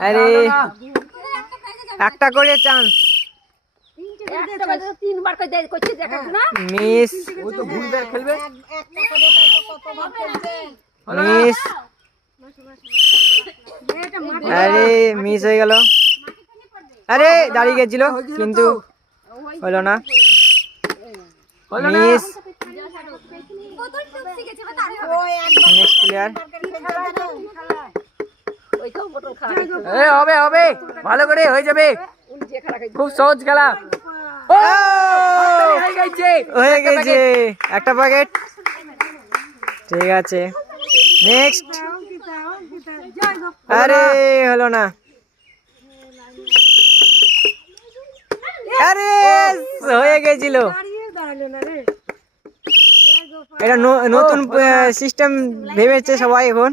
আরে একটা করে চান্স মিস মিস আরে মিস হয়ে গেল আরে দাঁড়িয়ে গেছিল কিন্তু হলো না মিস নেক্সট প্লেয়ার হবে হবে ভালো করে হয়ে যাবে খুব সহজ খেলা হয়ে গেছে একটা প্যাকেট ঠিক আছে নেক্সট আরে হলো না আরে হয়ে গেছিল এটা নতুন সিস্টেম ভেবেছে সবাই এখন